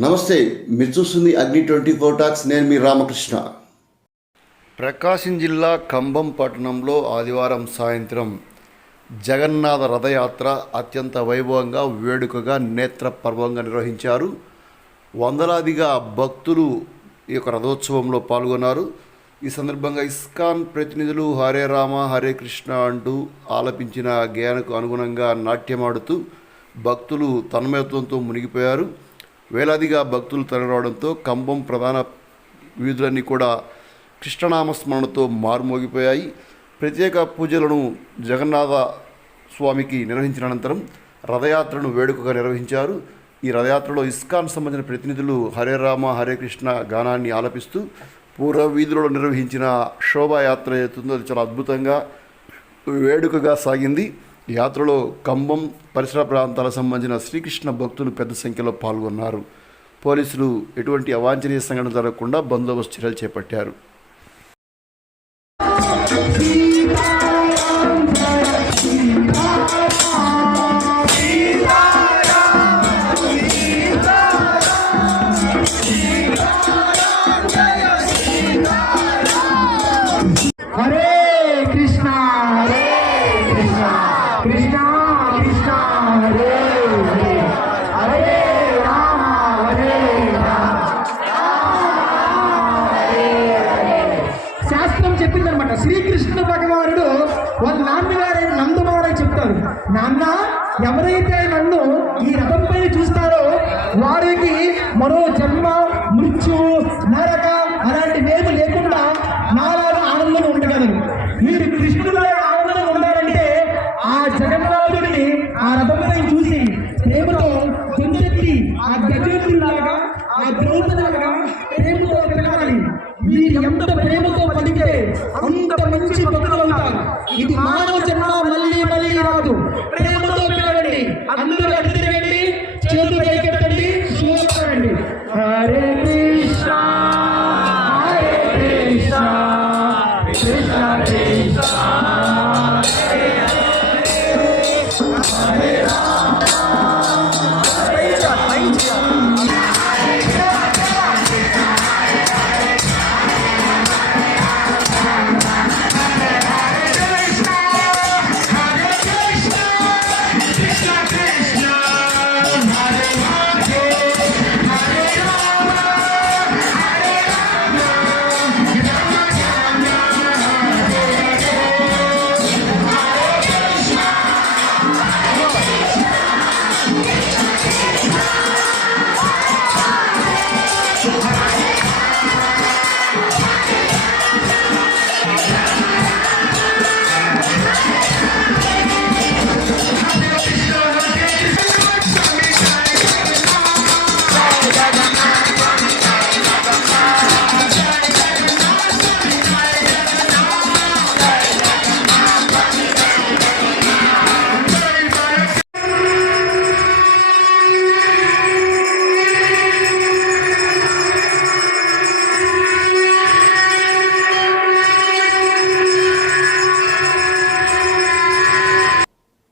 నమస్తే మీరు చూస్తుంది అగ్ని ట్వంటీ ఫోర్ టాక్స్ నేను మీ రామకృష్ణ. ప్రకాశం జిల్లా కంభం పట్టణంలో ఆదివారం సాయంత్రం జగన్నాథ రథయాత్ర అత్యంత వైభవంగా వేడుకగా నేత్రపర్వంగా నిర్వహించారు. వందలాదిగా భక్తులు ఈ యొక్క రథోత్సవంలో పాల్గొన్నారు. ఈ సందర్భంగా ఇస్కాన్ ప్రతినిధులు హరే రామ హరే కృష్ణ అంటూ ఆలపించిన గేయానికి అనుగుణంగా నాట్యమాడుతూ భక్తులు తన్మయత్వంతో మునిగిపోయారు. వేలాదిగా భక్తులు తరలిరావడంతో కంబం ప్రధాన వీధులన్నీ కూడా కృష్ణనామ స్మరణతో మారుమోగిపోయాయి. ప్రత్యేక పూజలను జగన్నాథ స్వామికి నిర్వహించిన అనంతరం రథయాత్రను వేడుకగా నిర్వహించారు. ఈ రథయాత్రలో ఇస్కాన్ సంబంధించిన ప్రతినిధులు హరే రామ హరే కృష్ణ గానాన్ని ఆలపిస్తూ పూర్వ వీధులలో నిర్వహించిన శోభాయాత్ర అవుతుందో అది చాలా అద్భుతంగా వేడుకగా సాగింది. యాత్రలో కంబం పరిసర ప్రాంతాలకు సంబంధించిన శ్రీకృష్ణ భక్తులు పెద్ద సంఖ్యలో పాల్గొన్నారు. పోలీసులు ఎటువంటి అవాంఛనీయ సంఘటన జరగకుండా బందోబస్తు చర్యలు చేపట్టారు. కృష్ణ కృష్ణ హరే హరే హరే రామ హరే శాస్త్రం చెప్పిందనమాట శ్రీకృష్ణ భగవానుడు వాళ్ళ నాన్నగారైన నందమారని చెప్తారు. నాన్న ఎవరైతే నన్ను ఈ రథం పైన చూస్తారో వారికి మరో జన్మ మృత్యువు ఆ రథం చూసి ప్రేమతో కొంచెత్తి ఆ గజేంద్రులాగా ఆ ద్రౌపదిలాగా ప్రేమతో తిరగాలి. మీరు ఎంత ప్రేమతో పడితే అంత మంచి భక్తులు ఉంటారు ఇది మానవ జన్మ